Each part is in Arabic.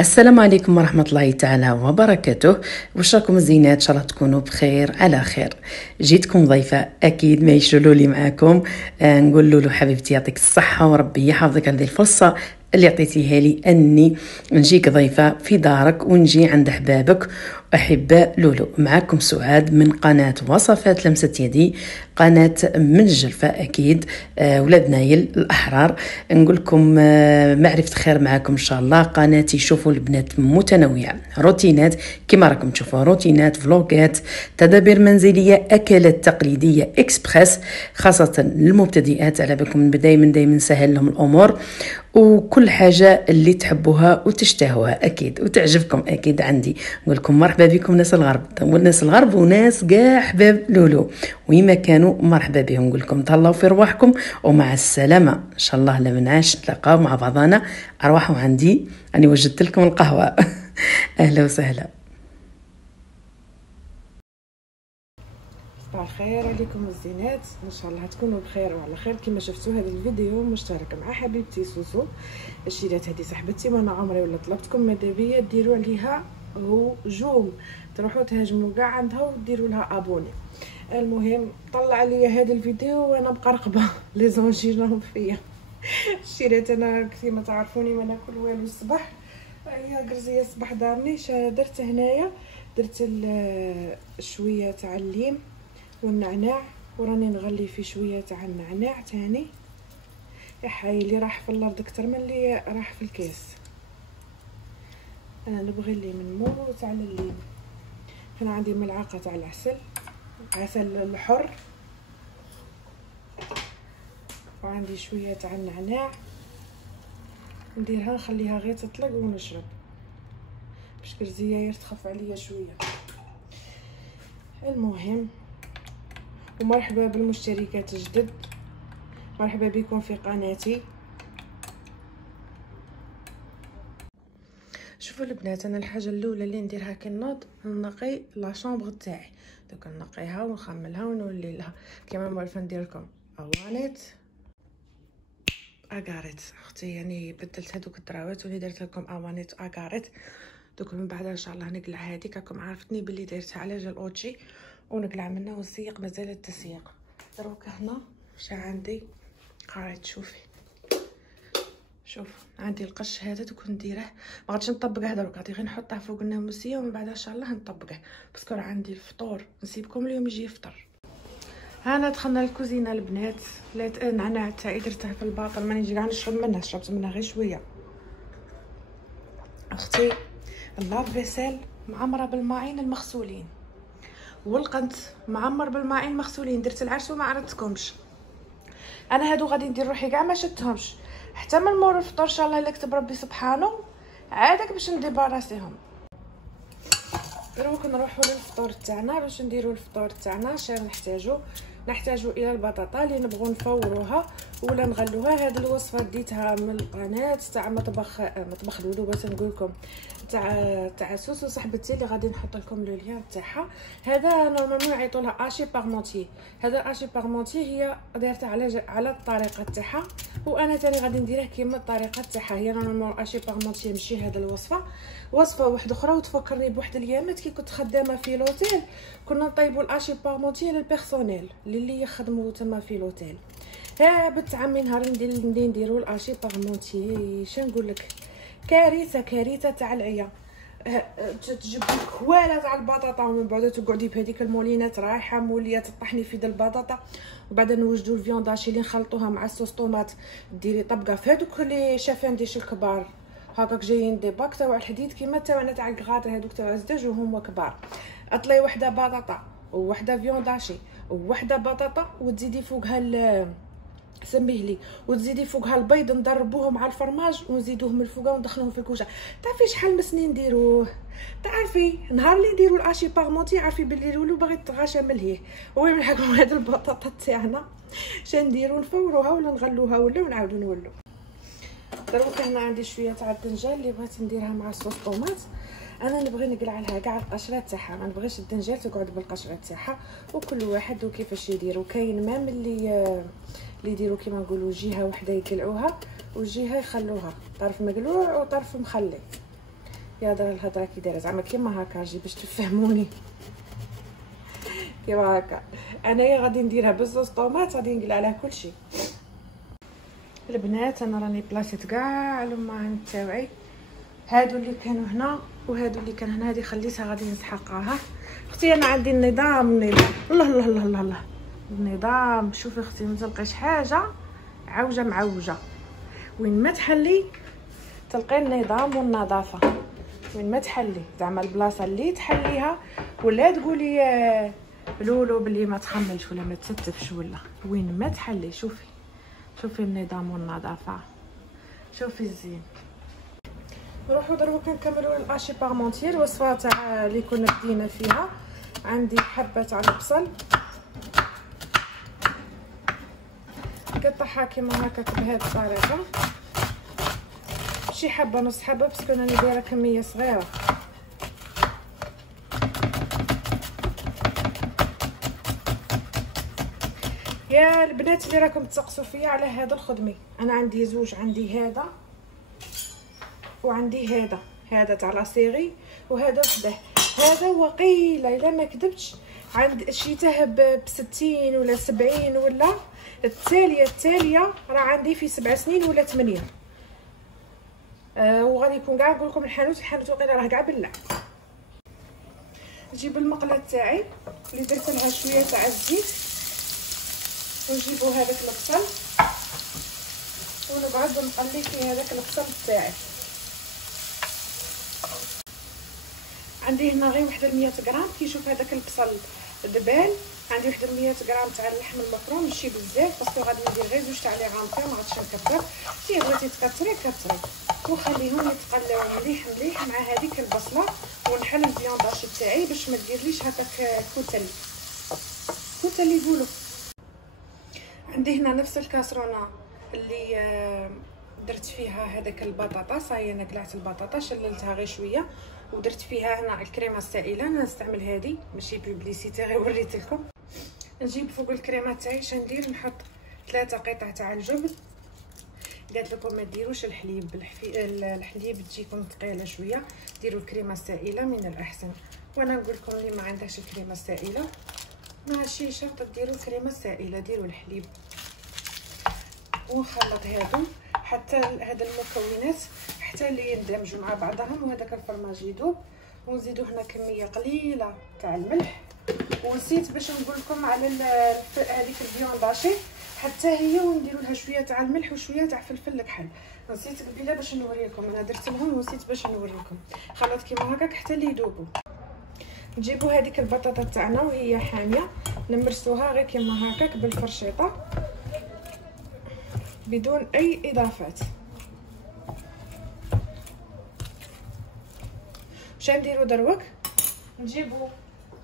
السلام عليكم ورحمة الله تعالى وبركاته. واش راكم زينات؟ ان شاء الله تكونوا بخير على خير. جيتكم ضيفة اكيد ما يشلولي معاكم. نقول له حبيبتي يعطيك الصحة وربي يحفظك على هذه الفرصة اللي عطيتيها لي اني نجيك ضيفة في دارك ونجي عند احبابك احباء لولو. معكم سعاد من قناة وصفات لمسة يدي، قناة من الجلفة اكيد. ولاد نايل الاحرار. نقول لكم معرفة خير معكم ان شاء الله. قناتي شوفوا البنات متنوعة، روتينات كما راكم تشوفوا، روتينات، فلوقات، تدابير منزلية، اكلات تقليدية اكسبريس خاصة للمبتدئات، على بالكم دايما نسهل لهم الامور، وكل حاجة اللي تحبوها وتشتهوها أكيد وتعجبكم أكيد عندي. نقول لكم مرحبا بكم ناس الغرب، وناس الغرب وناس قاع حباب لولو ويما كانوا مرحبا بهم. نقول لكم تهلاو في رواحكم ومع السلامة إن شاء الله. لما نعيش نتلاقاو مع بعضنا. أرواحوا عندي أنا وجدت لكم القهوة. أهلا وسهلا. صباح الخير عليكم الزينات، ان شاء الله تكونوا بخير وعلى خير. كما شفتوا هذا الفيديو مشترك مع حبيبتي سوسو الشيرات، هذه صاحبتي وانا عمري ولا طلبتكم ماذا بيا ديروا عليها هجوم، تروحوا تهاجموا كاع عندها وديروا لها ابوني. المهم طلع لي هذا الفيديو وانا مقرقبه لي زونجينهم فيا. الشيرات انا كيما تعرفوني ما ناكل والو الصباح، هي قرزيه الصباح دارني. درت هنايا درت شويه تاع الليم والنعناع، وراني نغلي فيه شويه تاع النعناع تاني. يا حي اللي راح في الارض اكثر من اللي راح في الكاس. انا نبغي الليم نمو تاع الليم. هنا عندي ملعقه تاع العسل، عسل الحر، وعندي شويه تاع النعناع. نديرها نخليها غير تطلق ونشرب باش كرزيه تخف عليا شويه. المهم ومرحبا بالمشتركات الجدد، مرحبا بكم في قناتي. شوفوا البنات، انا الحاجه الاولى اللي نديرها كي نوض نقي لا شامبر تاعي. دوك نقيها ونخملها ونولي لها كيما موالفه ندير لكم اوانيت اكاريت. اختي يعني بدلت هذوك الدراوات ولي درت لكم اوانيت اكاريت. دوك من بعد ان شاء الله نقلع هذيك، راكم عارفتني باللي درتها على جال اوتشي، ونقلع منها ونسيق مازال التسييق. دروك هنا واش عندي قريت، شوف عندي القش هذا دوك نديره، ما غاديش نطبقه دروك، غادي غير نحطه فوق الناموسيه ومن بعد ان شاء الله نطبقه باسكو راه عندي الفطور. نسيبكم اليوم يجي يفطر. هنا دخلنا الكوزينه البنات. لقيت النعناع تاعي درته في الباطل، ماني نجي كاع نشرب منه، شربت منه غير شويه. اختي اللاب فيسيل معمره بالماعين المغسولين، والقنت معمر بالماعين المغسولين. درت العرس وما عرضتكمش. انا هادو غادي ندير روحي كاع ما شدتهمش حتى من مور الفطور ان شاء الله الا كتب ربي سبحانه عادك باش نديباراسيهم. دروك نروحوا للفطور تاعنا. باش نديروا الفطور تاعنا شنو نحتاجوا الى البطاطا اللي نبغوا نفوروها ولا نغلوها. هذه الوصفه ديتها من القناه تاع مطبخ لولو، باش نقول لكم تاع سوسو صاحبتي اللي غادي نحط لكم لو لين تاعها. هذا نورمالمون يعيطوا لها اشي بارمونتي. هذا اشي بارمونتي هي دايرتها على الطريقه تاعها، وانا ثاني غادي نديره كيما الطريقه تاعها. هي نورمالمون اشي بارمونتي ماشي هذا الوصفه، وصفه واحده اخرى. وتفكرني بواحد الايامات كي كنت خدامه في لوتيل، كنا نطيبوا الاشي بارمونتي للبيرسونيل اللي يخدموا تما في لوتيل. ها بنت عمي نهار نديروا الاشي بارمونتي شنو نقول لك، كارثه تاع العيا. تجيب كواله تاع البطاطا ومن بعد تقعدي بهذيك المولينات رايحه موليه تطحني في البطاطا، وبعد نوجدوا الفيونداشي اللي نخلطوها مع الصوص طوماط، ديري طبقه في هذوك لي شافانديش الكبار هكاك جايين دي باك تاع الحديد كيما تاعنا تاع الكغاطر هذوك تاع الزداج وهما كبار. اطلي وحده بطاطا ووحده فيونداشي ووحده بطاطا وتزيدي فوقها سميه لي، وتزيدي فوقها البيض ندربوهم على الفرماج ونزيدوهم من فوقها وندخلوهم في الكوشه. تعرفي شحال من سنين نديروه؟ تعرفي نهار اللي نديروا الاشي بارمونتي عارفي باللي لولو باغي تغاشى ملهيه. وين نحكم هاد البطاطا تاعنا شنديروا نفوروها ولا نغلوها ولا ونعاودوا نولو. دروك هنا عندي شويه تاع الدنجال اللي بغيت نديرها مع الصوص طوماط. انا نبغي نقلع لها كاع القشره تاعها، ما نبغيش الدنجال تقعد بالقشره تاعها، وكل واحد وكيفاش يدير. كاين مام اللي يديروا كيما نقولوا جهه وحده يقلعوها وجهه يخلوها طرف مقلوع وطرف مخلي. يهضر الهضره كي دايره زعما كيما هكا جي باش تفهموني كيما هكا. انايا غادي نديرها بزوز طوماط غادي نقلع على كلشي. البنات انا راني بلاصيت كاع الامهات تاوعي، هادو اللي كانوا هنا وهادو اللي كان هنا، هذه خليتها غادي نسحقها. اختي انا عندي النظام الله الله الله الله الله النظام. شوفي اختي ما تلقايش حاجه عوجه معوجه، وين ما تحلي تلقاي النظام والنظافه. وين ما تحلي زعما البلاصه اللي تحليها، ولا تقولي لولو بلي ما تخملش ولا ما تستفش، ولا وين ما تحلي شوفي النظام والنظافه، شوفي الزين. نروحو دروك نكملوا الاشي بارمونتير. الوصفه تاع اللي كنا بدينا فيها، عندي حبه تاع البصل قطعها كيما هكاك بهذه الطريقه، شي حبه نص حبه باسكو راني دايره كميه صغيره. يا البنات اللي راكم تسقسوا فيا على هذا الخدمي، انا عندي زوج، عندي هذا وعندي هذا تاع لاسيري، وهذا وحده. هذا وقيله الا ما كذبتش عند شيته ب60 ولا 70، ولا التاليه راه عندي في 7 سنين ولا 8. وغادي يكون كاع نقول لكم الحانوت وقيله راه كاع بلع. نجيب المقله تاعي اللي درت لها شويه تاع الزيت، ونجيبو هذاك البصل ونقعد نقلي فيه هذاك البصل تاعي. عندي هنا غير وحده 100 غرام. كي نشوف هذاك البصل دبال، عندي وحده 100 غرام تاع اللحم المفروم، ماشي بزاف باسكو غادي ندير غير زوج تاع لي غامطه، ما غاديش نكثر. تي بغيتي تكثري وخليهم يتقلاو مليح مع هذيك البصله. ونحل الفيانداش تاعي باش ما ديرليش هكاك كوتل يقولوا. عندي هنا نفس الكاسرونه اللي درت فيها هذاك البطاطا. صاي انا قلعت البطاطا شللتها غير شويه ودرت فيها هنا الكريمه السائله. انا نستعمل هذه ماشي بوبليسيتي، غير وريت لكم. نجيب فوق الكريمه تاعي اش ندير، نحط 3 قطع تاع الجبن. قالت لكم ما ديروش الحليب، الحليب تجيكم ثقيله شويه، ديروا الكريمه السائله من الاحسن. وانا نقول لكم اللي ما عندهاش الكريمه السائله ماشي شرط ديروا الكريمه السائله، ديروا الحليب. ونخلط هادو حتى هاد المكونات حتى اللي يندمجوا مع بعضهم، وهذاك الفرماج يذوب. ونزيدو هنا كميه قليله تاع الملح. ونسيت باش نقول لكم على هذيك الفيونداشي حتى هي، ونديروا لها شويه تاع الملح وشويه تاع فلفل الكحل. نسيت قبيله باش نوري لكم، انا درت لهم ونسيت باش نوري لكم. خلط كيما هكاك حتى اللي يذوبوا. نجيبوا هذيك البطاطا تاعنا وهي حاميه، نمرسوها غير كيما هكاك بالفرشيطه بدون اي اضافات. واش نديرو دروك؟ نجيبو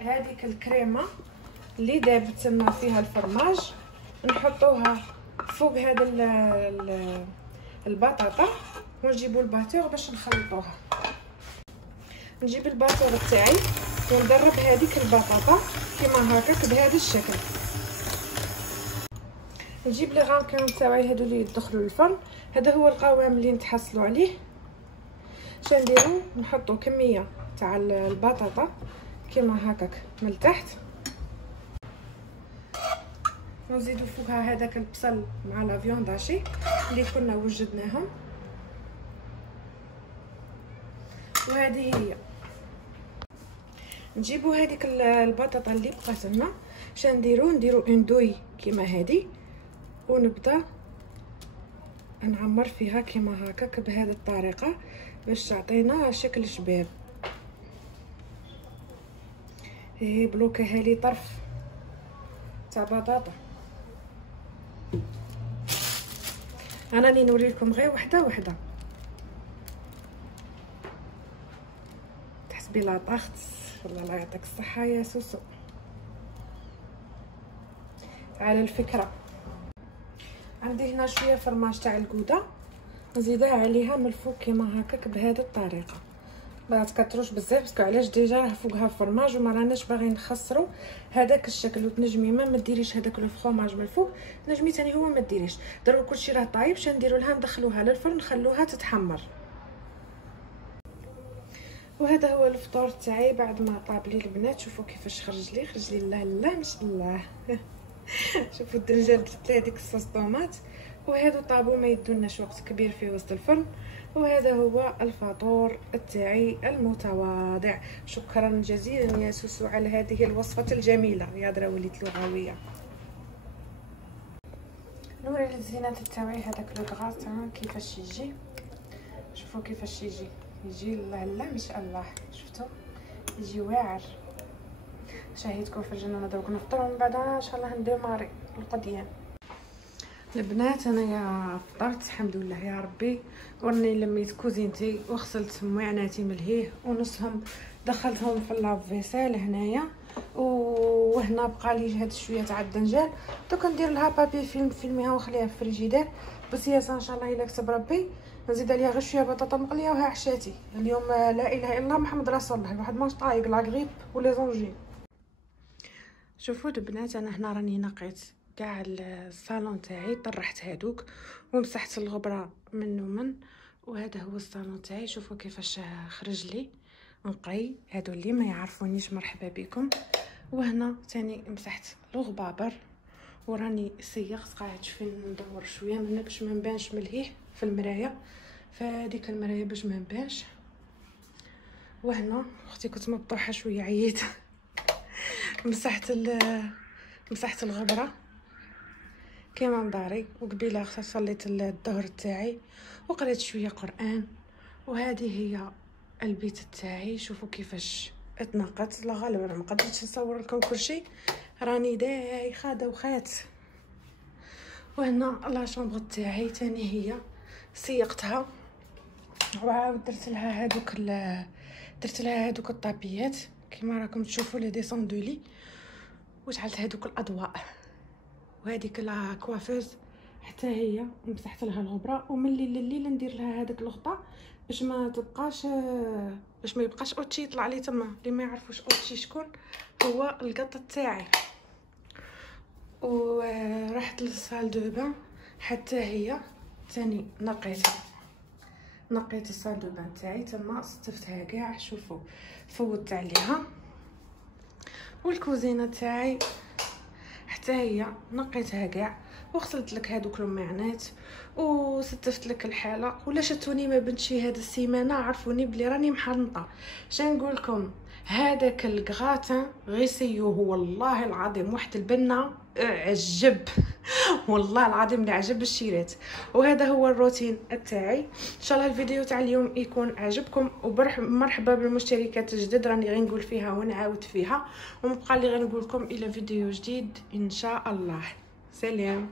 هذيك الكريمه اللي دابت لنا فيها الفرماج، نحطوها فوق هذا البطاطا، ونجيبو الباتور باش نخلطوها. نجيب الباتور تاعي وندرب هذيك البطاطا كيما هكاك بهذا الشكل. نجيب لي غامكان تاعي هادو اللي يدخلوا للفرن، هذا هو القوام اللي نتحصلوا عليه. شنديرو نحطوا كميه تاع البطاطا كيما هكاك من التحت، ونزيدو فوقها هذاك البصل مع لا فيونداشي اللي كنا وجدناهم. وهذه هي. نجيبو هذيك البطاطا اللي بقات لنا، نديرو اون دوي كيما هذه، ونبدا نعمر فيها كيما هكاك بهذه الطريقه باش تعطينا شكل شباب. هي بلوكها لي طرف تاع بطاطا. انا راني نوري لكم غير وحده تحسبي لا طاخت. الله يعطيك الصحه يا سوسو على الفكره. عندي هنا شويه فرماج تاع الكوده، نزيدها عليها من الفوق كيما هكاك بهذه الطريقه. ما تكثروش بزاف باسكو علاش ديجا فوقها فرماج وما راناش باغيين نخسروا هذاك الشكل. وتنجمي ما ديريش هذاك الفرماج من الفوق، تنجمي ثاني هو ما ديريش. دروك كلشي راه طايب، نديروا لها ندخلوها للفرن نخلوها تتحمر. وهذا هو الفطور تاعي بعد ما طاب لي البنات. شوفوا كيفاش خرج لي لا لا ما شاء الله. شوفوا الدنجال درت ليه هذيك الصوص طوماط، وهادو طابوا ما يدوناش وقت كبير في وسط الفرن. وهذا هو الفطور تاعي المتواضع. شكرا جزيلا يا سوسو على هذه الوصفه الجميله. يا درا وليت لغويه. نوري الزينات تاعي هذاك لو غاز كيفاش يجي. شوفوا كيفاش يجي لا لا ما شاء الله. شفتوا يجي واعر. شاهدكم في الجنه. دوك نفطروا ومن بعد ان شاء الله نديماري القديان. البنات انايا فطرت الحمد لله يا ربي، وراني لميت كوزينتي وغسلت معاناتي ملهيه ونصهم دخلتهم في لافيسيل هنايا. وهنا بقى لي هاد شويه تاع الدنجال. دوك ندير لها بابي فيلميها ونخليها في الفريجيدير. بس هي ان شاء الله الا كتب ربي نزيد عليها غير شويه بطاطا مقليه وها عشاتي اليوم. لا اله الا الله محمد رسول الله. الواحد ماش طايق لا غريب ولي زونجين. شوفوا البنات انا هنا راني نقيت كاع الصالون تاعي، طرحت هادوك ومسحت الغبره من وهذا هو الصالون تاعي. شوفوا كيفاش خرج لي نقي. هادو اللي ما يعرفونيش مرحبا بكم. وهنا ثاني مسحت الغبابر وراني سيقت. قاعد شوفي ندور شويه من باش ما نبانش ملهيه في المرايه، فهذيك المرايه باش ما نبانش. وهنا اختي كنت مبطوحه شويه عييت. مسحت الغبره كيما مداري. وقبيله صليت الظهر تاعي وقريت شويه قران. وهذه هي البيت تاعي. شوفوا كيفاش اتنقت. لا غالبا ما قدرتش نصور لكم كل شيء، راني دايخه دوخات. وهنا لا شومبر تاعي ثاني هي سيقتها وعاود درت لها هذوك الطابيات كما راكم تشوفوا لي ديسوندولي. وجعلت هذوك الاضواء وهذيك لا كوافوز حتى هي مسحت لها الغبره. ومن الليل ندير لها هذاك الغطاء باش ما يبقاش اوتشي يطلع لي تما. اللي ما يعرفوش اوتشي شكون هو القطه تاعي. ورحت للصال دو بان حتى هي ثاني نقيت الصال دو بان تاعي تما استفتها كاع. شوفوا فوت عليها. والكوزينه تاعي حتى هي نقيتها كاع وغسلت لك هذوك المعانات وستفت لك الحاله. ولا شتوني ما بنتشي هذه السيمانه عرفوني بلي راني محنطه. نقول لكم هذاك الكغاتان غيسيوه والله العظيم واحد البنه عجب. والله العظيم اللي عجب الشيرات. وهذا هو الروتين تاعي. ان شاء الله الفيديو تاع اليوم يكون عجبكم ومرحبا بالمشتركات الجدد. راني غير نقول فيها ونعاود فيها ومبقى لي غير نقول لكم الى فيديو جديد ان شاء الله. سلام.